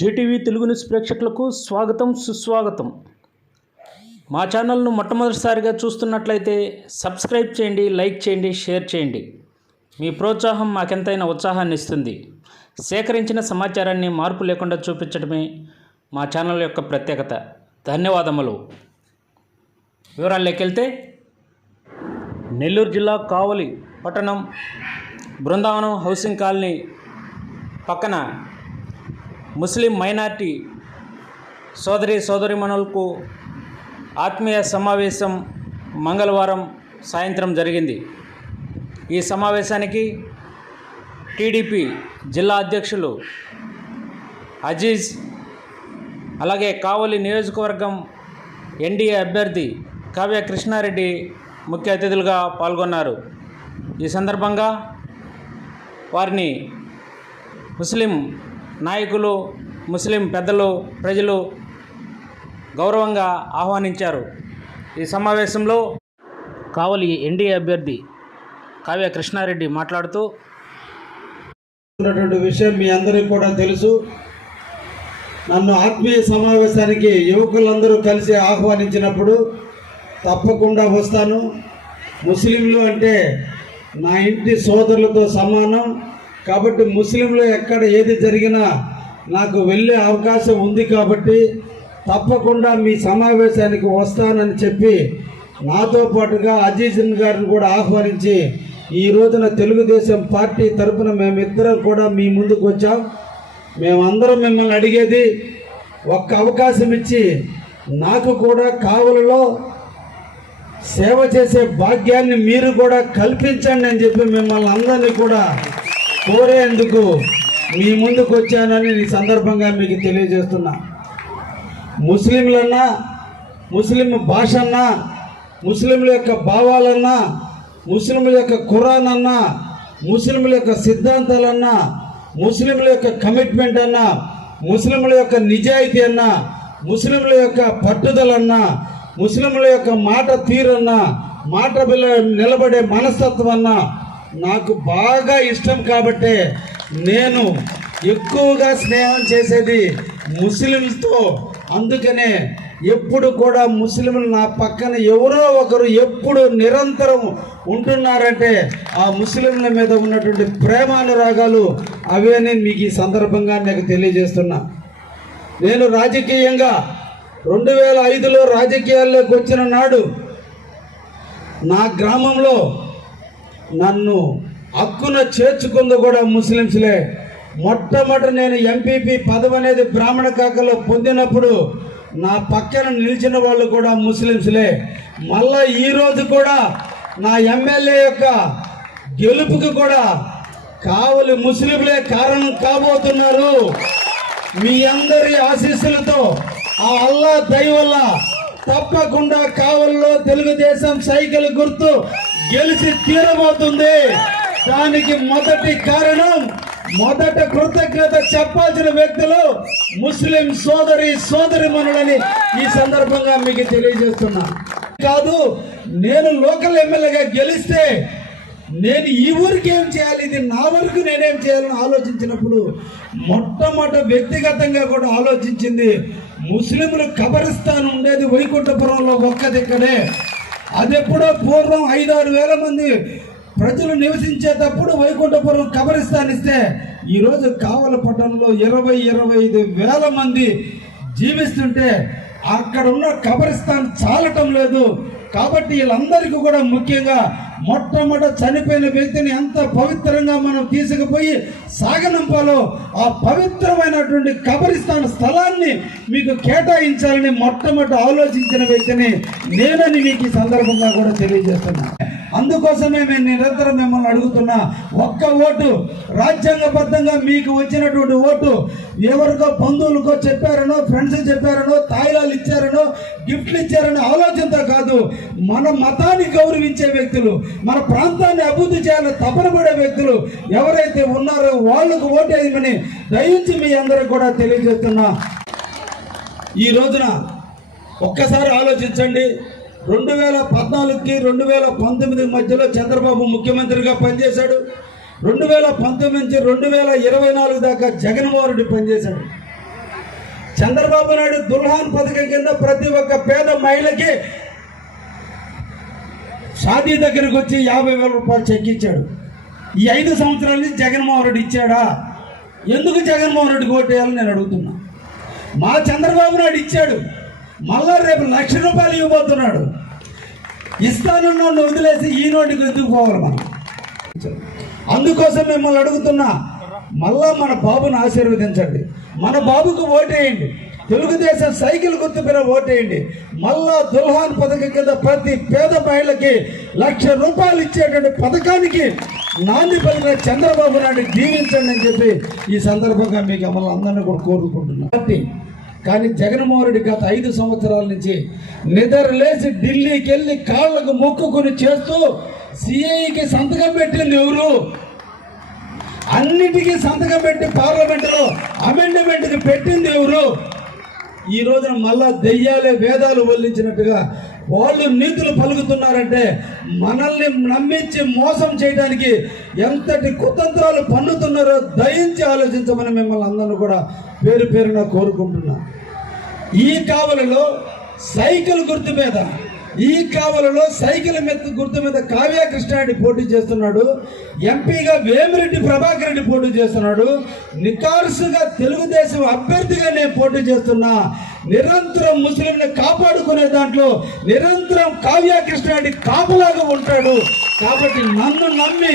JTV Telugu news ప్రేక్షకులకు స్వాగతం సుస్వాగతం. మా ఛానల్ను మొట్టమొదటిసారిగా చూస్తున్నట్లయితే సబ్స్క్రైబ్ చేయండి లైక్ చేయండి షేర్ చేయండి. మీ ప్రోత్సాహం మాకెంతైనా ఉత్సాహాన్ని ఇస్తుంది. సేకరించిన సమాచారాన్ని మార్పు లేకుండా చూపించడమే మా ఛానల్ యొక్క ప్రత్యేకత. ధన్యవాదములు. వివరాల్లోకి వెళ్తే నెల్లూరు జిల్లా కావలి పట్టణం బృందావనం హౌసింగ్ కాలనీ పక్కన ముస్లిం మైనార్టీ సోదరి సోదరిమణులకు ఆత్మీయ సమావేశం మంగళవారం సాయంత్రం జరిగింది. ఈ సమావేశానికి టీడీపీ జిల్లా అధ్యక్షులు అజీజ్ అలాగే కావలి నియోజకవర్గం ఎన్డీఏ అభ్యర్థి కావ్య కృష్ణారెడ్డి ముఖ్య అతిథులుగా పాల్గొన్నారు. ఈ సందర్భంగా వారిని ముస్లిం నాయకులు ముస్లిం పెద్దలు ప్రజలు గౌరవంగా ఆహ్వానించారు. ఈ సమావేశంలో కావలి ఎన్డీఏ అభ్యర్థి కావ్య కృష్ణారెడ్డి మాట్లాడుతూ ఉన్నటువంటి విషయం మీ అందరికీ కూడా తెలుసు. నన్ను ఆత్మీయ సమావేశానికి యువకులందరూ కలిసి ఆహ్వానించినప్పుడు తప్పకుండా వస్తాను. ముస్లింలు అంటే నా ఇంటి సోదరులతో సమానం. కాబట్టి ముస్లింలు ఎక్కడ ఏది జరిగినా నాకు వెళ్ళే అవకాశం ఉంది కాబట్టి తప్పకుండా మీ సమావేశానికి వస్తానని చెప్పి నాతో పాటుగా అజీజన్ గారిని కూడా ఆహ్వానించి ఈ రోజున తెలుగుదేశం పార్టీ తరపున మేమిద్దరం కూడా మీ ముందుకు వచ్చాం. మేమందరం మిమ్మల్ని అడిగేది ఒక్క అవకాశం ఇచ్చి నాకు కూడా కావలలో సేవ చేసే భాగ్యాన్ని మీరు కూడా కల్పించండి అని చెప్పి మిమ్మల్ని అందరినీ కూడా కోరేందుకు మీ ముందుకు వచ్చానని ఈ సందర్భంగా మీకు తెలియజేస్తున్నా. ముస్లింలన్నా ముస్లిం భాష అన్నా ముస్లింల యొక్క భావాలన్నా ముస్లింల యొక్క ఖురాన్ అన్నా ముస్లింల యొక్క సిద్ధాంతాలన్నా ముస్లింల యొక్క కమిట్మెంట్ అన్నా ముస్లింల యొక్క నిజాయితీ అన్నా ముస్లింల యొక్క పట్టుదలన్నా ముస్లింల యొక్క మాట తీరన్నా మాట నిలబడే మనస్తత్వం అన్నా నాకు బాగా ఇష్టం కాబట్టే నేను ఎక్కువగా స్నేహం చేసేది ముస్లిమ్స్తో అందుకనే ఎప్పుడు కూడా ముస్లింలు నా పక్కన ఎవరో ఒకరు ఎప్పుడు నిరంతరం ఉంటున్నారంటే ఆ ముస్లింల మీద ఉన్నటువంటి ప్రేమానురాగాలు అవేనే మీకు ఈ సందర్భంగా నాకు తెలియజేస్తున్నా. నేను రాజకీయంగా రెండు వేల ఐదులో రాజకీయాల్లోకి వచ్చిన నాడు నా గ్రామంలో నన్ను హక్కున చేర్చుకుంది కూడా ముస్లిమ్స్లే మొట్టమొదటి నేను ఎంపీపీ పదవి అనేది బ్రాహ్మణ కాకలో పొందినప్పుడు నా పక్కన నిలిచిన వాళ్ళు కూడా ముస్లిమ్స్లే మళ్ళా ఈరోజు కూడా నా ఎమ్మెల్యే యొక్క గెలుపుకి కూడా కావలి ముస్లింలే కారణం కాబోతున్నారు. మీ అందరి ఆశీస్సులతో ఆ అల్లా దయ వల్ల తప్పకుండా కావల్లో తెలుగుదేశం సైకిల్ గుర్తు గెలిచి తీరబోతుంది. దానికి మొదటి కారణం మొదట కృతజ్ఞత చెప్పాల్సిన వ్యక్తులు ముస్లిం సోదరి సోదరి మనులని ఈ సందర్భంగా మీకు తెలియజేస్తున్నా. కాదు నేను లోకల్ ఎమ్మెల్యేగా గెలిస్తే నేను ఈ ఊరికి ఏం చేయాలి? ఇది నా వరకు నేనేం చేయాలని ఆలోచించినప్పుడు మొట్టమొదట వ్యక్తిగతంగా కూడా ఆలోచించింది ముస్లింలు కబరిస్తాన్ ఉండేది వైకుంఠపురంలో ఒక్కదిక్కడే. అది ఎప్పుడో పూర్వం ఐదారు వేల మంది ప్రజలు నివసించేటప్పుడు వైకుంఠపురం కబరిస్తాన్ ఇస్తే ఈరోజు కావల పట్టణంలో ఇరవై ఇరవై ఐదు వేల మంది జీవిస్తుంటే అక్కడ ఉన్న కబరిస్తాన్ చాలటం లేదు. కాబట్టి వీళ్ళందరికీ కూడా ముఖ్యంగా మొట్టమొదట చనిపోయిన వ్యక్తిని ఎంత పవిత్రంగా మనం తీసుకుపోయి సాగనంపాలో ఆ పవిత్రమైనటువంటి కబరిస్తాన్ స్థలాన్ని మీకు కేటాయించాలని మొట్టమొదట ఆలోచించిన వ్యక్తిని నేనని మీకు ఈ సందర్భంగా కూడా తెలియజేస్తున్నా. అందుకోసమే మేము నిరంతరం మిమ్మల్ని అడుగుతున్నా ఒక్క ఓటు రాజ్యాంగబద్ధంగా మీకు వచ్చినటువంటి ఓటు ఎవరికో బంధువులకో చెప్పారనో ఫ్రెండ్స్ చెప్పారనో తాయిలాలు ఇచ్చారనో గిఫ్ట్లు ఇచ్చారనే ఆలోచనతో కాదు మన మతాన్ని గౌరవించే వ్యక్తులు మన ప్రాంతాన్ని అభివృద్ధి చేయాలని తపన పడే వ్యక్తులు ఎవరైతే ఉన్నారో వాళ్ళకు ఓటేయమని దయించి మీ అందరికి కూడా తెలియజేస్తున్నా. ఈ రోజున ఒక్కసారి ఆలోచించండి. రెండు వేల పద్నాలుగుకి రెండు వేల పంతొమ్మిది మధ్యలో చంద్రబాబు ముఖ్యమంత్రిగా పనిచేశాడు. రెండు వేల పంతొమ్మిది నుంచి రెండు వేల ఇరవై నాలుగు దాకా జగన్మోహన్ రెడ్డి పనిచేశాడు. చంద్రబాబు నాయుడు దుల్హాన్ పథకం కింద ప్రతి ఒక్క పేద మహిళకి షాదీ దగ్గరికి వచ్చి యాభై వేల రూపాయలు చెక్ ఇచ్చాడు. ఈ ఐదు సంవత్సరాల నుంచి జగన్మోహన్ రెడ్డి ఇచ్చాడా? ఎందుకు జగన్మోహన్ రెడ్డి ఓటేయాలని నేను అడుగుతున్నా. మా చంద్రబాబు నాయుడు ఇచ్చాడు. మళ్ళా రేపు లక్ష రూపాయలు ఇవ్వబోతున్నాడు. ఇస్తానన్న వదిలేసి ఈ నోటికి ఎందుకు పోవాలి మనం? అందుకోసం మిమ్మల్ని అడుగుతున్నా. మళ్ళా మన బాబుని ఆశీర్వదించండి. మన బాబుకు ఓటేయండి తెలుగుదేశం సైకిల్ గుర్తు ఓటేయండి. మళ్ళా దుల్హాన్ పథకం కింద ప్రతి పేద మహిళకి లక్ష రూపాయలు ఇచ్చేటువంటి పథకానికి నాంది పలికిన చంద్రబాబు నాయుడు దీవించండి అని చెప్పి ఈ సందర్భంగా మీకు మమ్మల్ని అందరినీ కూడా కోరుకుంటున్నాను పార్టీ కానీ జగన్మోహన్ రెడ్డి గత ఐదు సంవత్సరాల నుంచి నిద్రలేసి ఢిల్లీకి వెళ్ళి కాళ్ళకు మొక్కుకొని చేస్తూ సిఐకి సంతకం పెట్టింది ఎవరు? అన్నిటికీ సంతకం పెట్టి పార్లమెంటులో అమెండ్మెంట్కి పెట్టింది ఎవరు? ఈ రోజున మళ్ళా దెయ్యాలే వేదాలు వల్లించినట్టుగా వాళ్ళు నీతులు పలుకుతున్నారంటే మనల్ని నమ్మించి మోసం చేయడానికి ఎంతటి కుతంత్రాలు పన్నుతున్నారో దయించి ఆలోచించమని మిమ్మల్ని అందరిని కూడా పేరు పేరున కోరుకుంటున్నా. ఈ కావలలో సైకిల్ గుర్తు మీద ఈ కావలలో సైకిల్ మీద గుర్తు మీద కావ్య కృష్ణారెడ్డి పోటీ చేస్తున్నాడు. ఎంపీగా వేమిరెడ్డి ప్రభాకర్ రెడ్డి పోటీ చేస్తున్నాడు. నికార్సుగా తెలుగుదేశం అభ్యర్థిగా నేను పోటీ చేస్తున్నా. నిరంతరం ముస్లింని కాపాడుకునే దాంట్లో నిరంతరం కావ్య కృష్ణారెడ్డి కాపులాగా ఉంటాడు. కాబట్టి నన్ను నమ్మి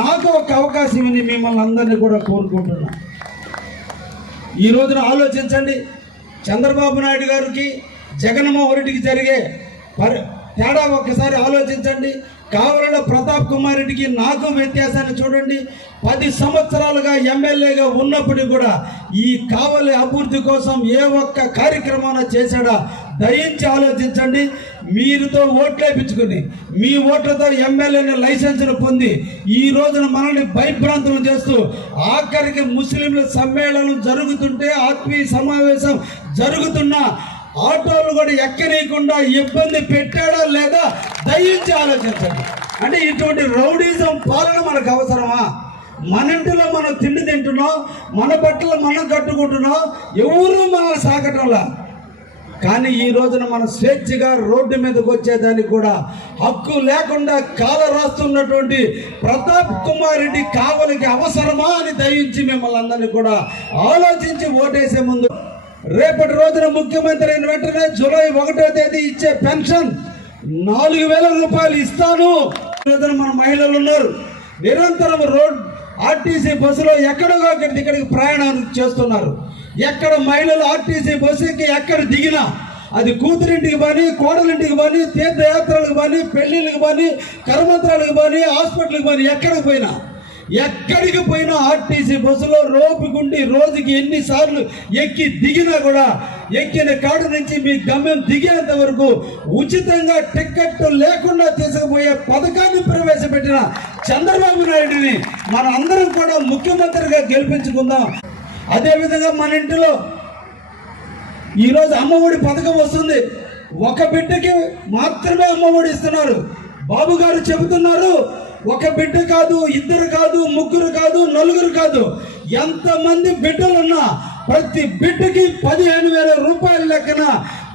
నాకు ఒక అవకాశం ఇవ్వని మిమ్మల్ని అందరినీ కూడా కోరుకుంటున్నా. ఈ రోజున ఆలోచించండి. చంద్రబాబు నాయుడు గారికి జగన్మోహన్ రెడ్డికి జరిగే తేడా ఒక్కసారి ఆలోచించండి. కావలన ప్రతాప్ కుమార్ రెడ్డికి నాకు వ్యత్యాసాన్ని చూడండి. పది సంవత్సరాలుగా ఎమ్మెల్యేగా ఉన్నప్పటికీ కూడా ఈ కావలి అభివృద్ధి కోసం ఏ ఒక్క కార్యక్రమాన్ని చేశాడా? దయించి ఆలోచించండి. మీరుతో ఓట్లేపించుకుని మీ ఓట్లతో ఎమ్మెల్యేని లైసెన్సులు పొంది ఈ రోజున మనల్ని భయభ్రాంతులు చేస్తూ ఆఖరికి ముస్లింల సమ్మేళనం జరుగుతుంటే ఆత్మీయ సమావేశం జరుగుతున్నా ఆటోలు కూడా ఎక్కనీయకుండా ఇబ్బంది పెట్టాడా లేదా దయించి ఆలోచించండి. అంటే ఇటువంటి రౌడీజం పాలన మనకు అవసరమా? మన ఇంటిలో మనం తిండి తింటున్నాం మన బట్టలు మనం కట్టుకుంటున్నాం ఎవరు మనల్ని సాగటంలా? కానీ ఈ రోజున మనం స్వేచ్ఛగా రోడ్డు మీదకి వచ్చేదానికి కూడా హక్కు లేకుండా కాల రాస్తున్నటువంటి ప్రతాప్ కుమార్ రెడ్డి కావలికి అవసరమా అని దయించి మిమ్మల్ని అందరినీ కూడా ఆలోచించి ఓటేసే ముందు రేపటి రోజున ముఖ్యమంత్రి అయిన వెంటనే జూలై ఒకటో తేదీ ఇచ్చే పెన్షన్ నాలుగు వేల రూపాయలు ఇస్తాను. మన మహిళలు ఉన్నారు. నిరంతరం రోడ్ ఆర్టీసీ బస్సులో ఎక్కడో అక్కడికి ఇక్కడికి ప్రయాణం చేస్తున్నారు. ఎక్కడ మహిళలు ఆర్టీసీ బస్సుకి ఎక్కడ దిగినా అది కూతురింటికి పని కోడలింటికి పని తీర్థయాత్రలకు పని పెళ్ళిళ్ళకి పని కర్మంత్రాలకు పని హాస్పిటల్కి పని ఎక్కడికి పోయినా ఎక్కడికి పోయినా ఆర్టీసీ బస్సులో రోపుకుండి రోజుకి ఎన్నిసార్లు ఎక్కి దిగినా కూడా ఎక్కిన కాడు నుంచి మీ గమ్యం దిగేంత వరకు ఉచితంగా టికెట్ లేకుండా తీసుకుపోయే పథకాన్ని ప్రవేశపెట్టిన చంద్రబాబు నాయుడిని మన అందరం కూడా ముఖ్యమంత్రిగా గెలిపించుకుందాం. అదేవిధంగా మన ఇంటిలో ఈరోజు అమ్మఒడి పథకం వస్తుంది. ఒక బిడ్డకి మాత్రమే అమ్మఒడి ఇస్తున్నారు. బాబు గారు చెబుతున్నారు ఒక బిడ్డ కాదు ఇద్దరు కాదు ముగ్గురు కాదు నలుగురు కాదు. ఎంతమంది బిడ్డలున్నా ప్రతి బిడ్డకి పదిహేను వేల రూపాయల లెక్కన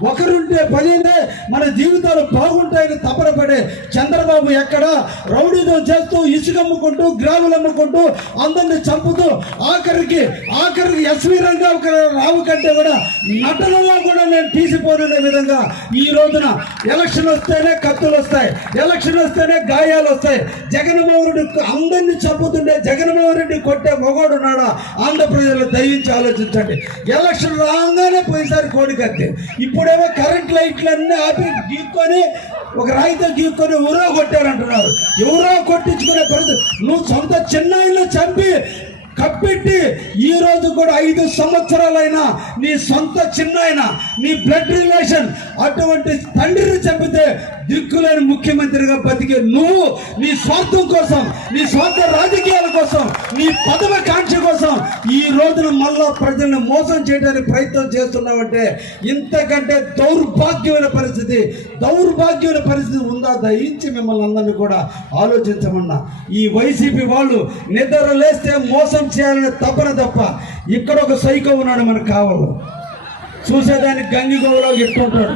ఒకరుంటే పదిలే మన జీవితాలు బాగుంటాయని తపనపడే చంద్రబాబు ఎక్కడ రౌడీదం చేస్తూ ఇసుక అమ్ముకుంటూ గ్రాములు అమ్ముకుంటూ అందరిని చంపుతూ ఆఖరికి ఆఖరికి ఎస్వి రంగా రావు కంటే కూడా నటనలో కూడా నేను తీసిపోనునే విధంగా ఈ రోజున ఎలక్షన్ వస్తేనే కత్తులు వస్తాయి ఎలక్షన్ వస్తేనే గాయాలు వస్తాయి. జగన్మోహన్ రెడ్డి అందరిని చంపుతుంటే జగన్మోహన్ రెడ్డి కొట్టే మొగోడు ఉన్నాడా? ఆంధ్రప్రదేశ్లో దయించి ఆలోచించండి. ఎలక్షన్ రాగానే పోయినసారి ఇప్పుడు ఇప్పుడేమో కరెంట్ లైట్లన్నీ ఆపి గీక్కొని ఒక రాయితో గీక్కొని ఎవరో కొట్టారంటున్నారు. ఎవరో కొట్టించుకునే పరిస్థితి. నువ్వు సొంత చిన్నాయిని చంపి కప్పెట్టి ఈ రోజు కూడా ఐదు సంవత్సరాలైనా నీ సొంత చిన్నాయన నీ బ్లడ్ రిలేషన్ అటువంటి తండ్రిని చంపితే దిక్కులేని ముఖ్యమంత్రిగా బతికే నువ్వు నీ స్వార్థం కోసం నీ స్వార్థ రాజకీయాల కోసం నీ పదవ కాంక్ష కోసం ఈ రోజున మళ్ళా ప్రజల్ని మోసం చేయడానికి ప్రయత్నం చేస్తున్నావంటే ఇంతకంటే దౌర్భాగ్యమైన పరిస్థితి దౌర్భాగ్యమైన పరిస్థితి ఉందా? దయించి మిమ్మల్ని అందరినీ కూడా ఆలోచించమన్నా. ఈ వైసీపీ వాళ్ళు నిద్ర లేస్తే మోసం చేయాలనే తపన తప్ప ఇక్కడ ఒక సైకో ఉన్నాడు మనకు కావాలి. చూసేదానికి గంగిగోవలో ఎట్టుంటాడు?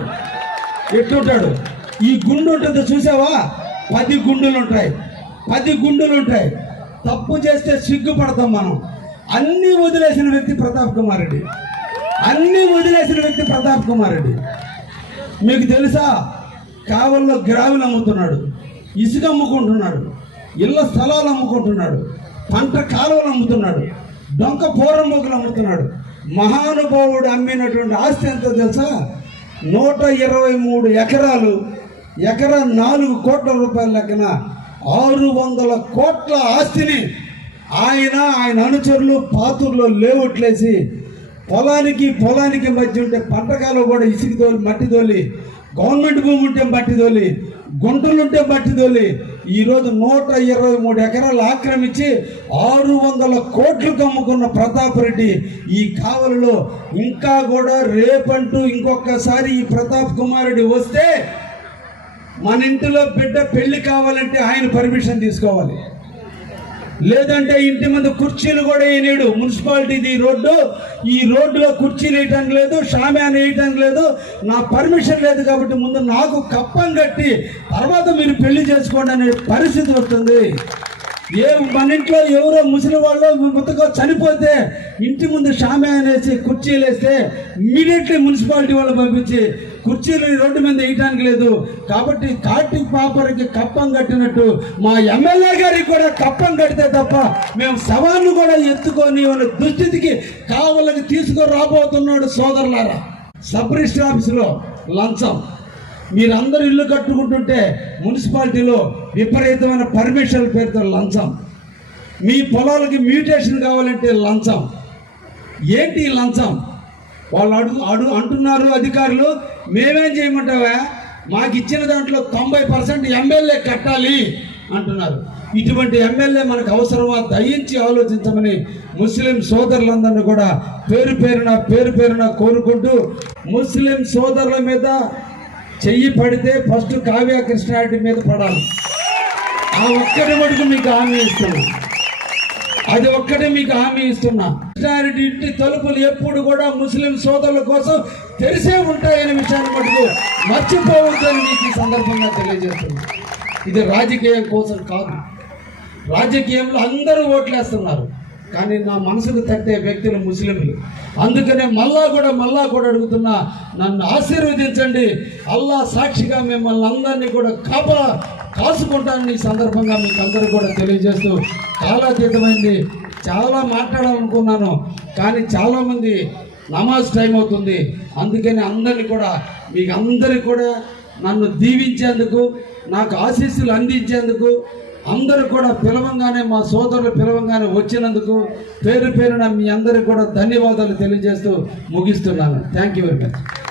ఎట్టుంటాడు? ఈ గుండు ఉంటుంది చూసావా? పది గుండులు ఉంటాయి పది గుండులు ఉంటాయి తప్పు చేస్తే సిగ్గుపడతాం మనం. అన్నీ వదిలేసిన వ్యక్తి ప్రతాప్ కుమార్ రెడ్డి. అన్నీ వదిలేసిన వ్యక్తి ప్రతాప్ కుమార్ రెడ్డి. మీకు తెలుసా? కావల్లో గ్రావులు అమ్ముతున్నాడు. ఇసుక అమ్ముకుంటున్నాడు. ఇళ్ళ స్థలాలు అమ్ముకుంటున్నాడు. పంట కాలువలు అమ్ముతున్నాడు. డొంక పోరంబోకులు అమ్ముతున్నాడు. మహానుభావుడు అమ్మినటువంటి ఆస్తి ఎంతో తెలుసా? నూట ఇరవై మూడు ఎకరాలు ఎకరా నాలుగు కోట్ల రూపాయల లెక్కన ఆరు వందల కోట్ల ఆస్తిని ఆయన ఆయన అనుచరులు పాతుర్లో లేవట్లేసి పొలానికి పొలానికి మధ్య ఉంటే పంటకాలు కూడా ఇసుక తోలి మట్టి తోలి గవర్నమెంట్ భూమి ఉంటే మట్టి తోలి గుంటలుంటే మట్టి తోలి ఈరోజు నూట ఇరవై మూడు ఎకరాలు ఆక్రమించి ఆరు వందల కోట్లు కమ్ముకున్న ప్రతాప్ రెడ్డి ఈ కావలిలో. ఇంకా కూడా రేపంటూ ఇంకొకసారి ఈ ప్రతాప్ కుమారుడి వస్తే మన ఇంటిలో బిడ్డ పెళ్ళి కావాలంటే ఆయన పర్మిషన్ తీసుకోవాలి. లేదంటే ఇంటి ముందు కుర్చీలు కూడా వేయలేడు మున్సిపాలిటీది రోడ్డు. ఈ రోడ్డులో కుర్చీలు వేయటం లేదు షామ్యాన్ వేయటం లేదు. నా పర్మిషన్ లేదు కాబట్టి ముందు నాకు కప్పం కట్టి తర్వాత మీరు పెళ్ళి చేసుకోండి అనే పరిస్థితి వస్తుంది. ఏ మన ఇంట్లో ఎవరో ముసలి వాళ్ళు మొత్తగా చనిపోతే ఇంటి ముందు షామ్యాన్ అనేసి కుర్చీలు వేస్తే ఇమీడియట్లీ మున్సిపాలిటీ వాళ్ళు పంపించి కుర్చీలు రోడ్డు మీద వేయటానికి లేదు. కాబట్టి కార్తీక్ పాపర్కి కప్పం కట్టినట్టు మా ఎమ్మెల్యే గారికి కూడా కప్పం కడితే తప్ప మేము సవాళ్ళు కూడా ఎత్తుకొని వాళ్ళ దుస్థితికి కావాలని తీసుకొని రాబోతున్నాడు సోదరులారా. సబ్ రిజిస్టర్ ఆఫీసులో లంచం. మీరందరూ ఇల్లు కట్టుకుంటుంటే మున్సిపాలిటీలో విపరీతమైన పర్మిషన్ల పేరుతో లంచం. మీ పొలాలకి మ్యూటేషన్ కావాలంటే లంచం. ఏంటి లంచం? వాళ్ళు అడుగు అడుగు అంటున్నారు అధికారులు మేమేం చేయమంటావా? మాకు ఇచ్చిన దాంట్లో తొంభై పర్సెంట్ ఎమ్మెల్యే కట్టాలి అంటున్నారు. ఇటువంటి ఎమ్మెల్యే మనకు అవసరమా? దయించి ఆలోచించమని ముస్లిం సోదరులందరినీ కూడా పేరు పేరున పేరు పేరున కోరుకుంటూ ముస్లిం సోదరుల మీద చెయ్యి పడితే ఫస్ట్ కావ్య కృష్ణారెడ్డి మీద పడాలి. ఆ ఒక్కటి మటుకు మీకు హామీ ఇస్తున్నా. అది ఒక్కటి మీకు హామీ ఇస్తున్నా. కృష్ణారెడ్డి ఇంటి తలుపులు ఎప్పుడు కూడా ముస్లిం సోదరుల కోసం తెరిసే ఉంటాయనే విషయాన్ని మటుకు మర్చిపోవద్దని మీకు ఈ సందర్భంగా తెలియజేస్తున్నా. ఇది రాజకీయం కోసం కాదు. రాజకీయంలో అందరూ ఓట్లేస్తున్నారు. కానీ నా మనసుకు తట్టే వ్యక్తులు ముస్లింలు. అందుకనే మళ్ళా కూడా మళ్ళా కూడా అడుగుతున్నా నన్ను ఆశీర్వదించండి. అల్లా సాక్షిగా మిమ్మల్ని అందరినీ కూడా కాపా కాసుకుంటానని ఈ సందర్భంగా మీకు అందరూ కూడా తెలియజేస్తూ కాలాతీతమైంది. చాలా మాట్లాడాలనుకున్నాను కానీ చాలామంది నమాజ్ టైం అవుతుంది. అందుకని అందరినీ కూడా మీకు అందరికీ కూడా నన్ను దీవించేందుకు నాకు ఆశీస్సులు అందించేందుకు అందరూ కూడా పిలవంగానే మా సోదరులు పిలవంగానే వచ్చినందుకు పేరు పేరున మీ అందరికి కూడా ధన్యవాదాలు తెలియజేస్తూ ముగిస్తున్నాను. Thank you very much